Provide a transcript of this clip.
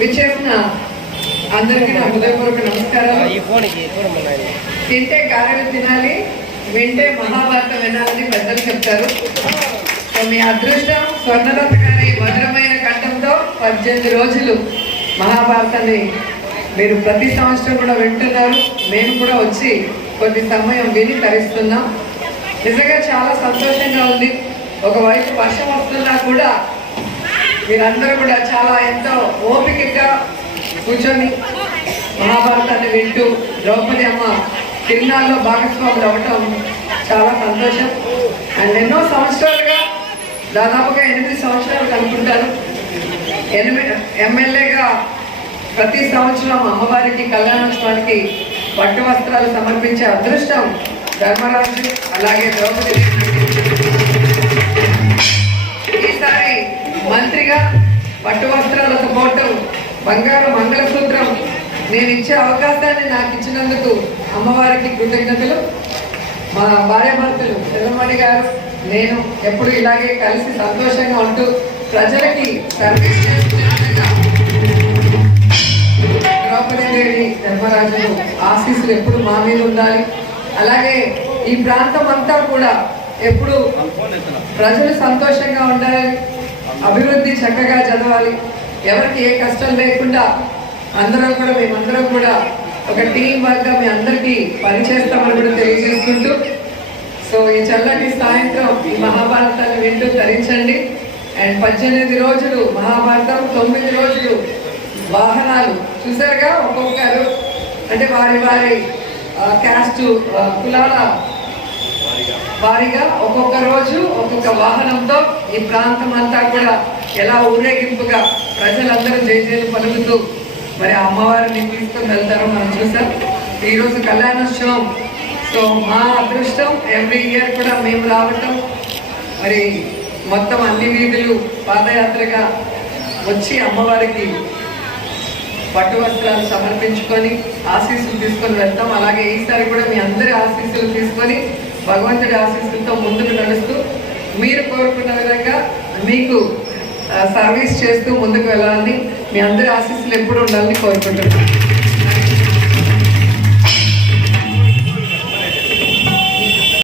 విచ్చేసిన అందరికీ నా హృదయపూర్వక నమస్కారాలు. తింటే గారెలు తినాలి, వింటే మహాభారతం వినాలని పెద్దలు చెప్తారు. సో మీ అదృష్టం స్వర్ణలత గారి మధురమైన కంఠంతో 18 రోజులు మహాభారతాన్ని మీరు ప్రతి సంవత్సరం కూడా వింటున్నారు. మేము కూడా వచ్చి కొద్ది సమయం విని తరిస్తున్నాం. నిజంగా చాలా సంతోషంగా ఉంది. ఒకవైపు వర్షం వస్తున్నా కూడా మీరందరూ కూడా చాలా ఎంతో ఓపికగా కూర్చొని మహాభారతాన్ని వింటూ ద్రౌపది అమ్మ తిరునాళ్ళలో భాగస్వాములు అవ్వటం చాలా సంతోషం. అండ్ ఎన్నో సంవత్సరాలుగా, దాదాపుగా 8 సంవత్సరాలు అనుకుంటాను, ఎమ్మెల్యేగా ప్రతి సంవత్సరం అమ్మవారికి కళ్యాణోత్సవానికి పట్టు వస్త్రాలు సమర్పించే అదృష్టం ధర్మరాజు అలాగే ద్రౌపది. ఈసారి మంత్రిగా పట్టు వస్త్రాలతో పాటు బంగారు మంగళసూత్రం నేను ఇచ్చే అవకాశాన్ని నాకు ఇచ్చినందుకు అమ్మవారికి కృతజ్ఞతలు. మా భార్యాభర్తలు చంద్రమణి గారు నేను ఎప్పుడు ఇలాగే కలిసి సంతోషంగా ఉంటూ ప్రజలకి సర్వీస్ చేస్తున్నా. ద్రౌపదీదేవి ధర్మరాజు ఆశీస్సులు ఎప్పుడు మా మీద ఉండాలి. అలాగే ఈ ప్రాంతం అంతా కూడా ఎప్పుడు ప్రజలు సంతోషంగా ఉండాలి, అభివృద్ధి చక్కగా చదవాలి, ఎవరికి ఏ కష్టం లేకుండా మేమందరం కూడా ఒక టీం వర్క్గా మీ అందరికీ పనిచేస్తామని కూడా తెలియజేసుకుంటూ, సో ఈ చల్లటి సాయంత్రం ఈ మహాభారతాన్ని వింటూ ధరించండి. అండ్ 18 రోజులు మహాభారతం, 9 రోజులు వాహనాలు చూసారుగా. ఒక్కొక్కరు అంటే వారి వారి క్యాస్ట్ కులాల వారిగా ఒక్కొక్క రోజు ఒక్కొక్క వాహనంతో ఈ ప్రాంతం అంతా కూడా ఎలా ఊరేగింపుగా ప్రజలందరూ జయజయలు పలుకుతూ మరి అమ్మవారిని తీసుకుని వెళ్తారో మనం చూసాం. ఈరోజు కళ్యాణోత్సవం. సో మా అదృష్టం ఎవ్రీ ఇయర్ కూడా మేము రావటం, మరి మొత్తం అన్ని వీధులు పాదయాత్రగా వచ్చి అమ్మవారికి పట్టు వస్త్రాలు సమర్పించుకొని ఆశీస్సులు తీసుకొని వెళ్తాం. అలాగే ఈసారి కూడా మీ అందరి ఆశీస్సులు తీసుకొని భగవంతుడి ఆశీస్సులతో ముందుకు నడుస్తూ మీరు కోరుకున్న విధంగా మీకు సర్వీస్ చేస్తూ ముందుకు వెళ్ళాలని, మీ అందరి ఆశీస్సులు ఎప్పుడు ఉండాలని కోరుకుంటున్నాను.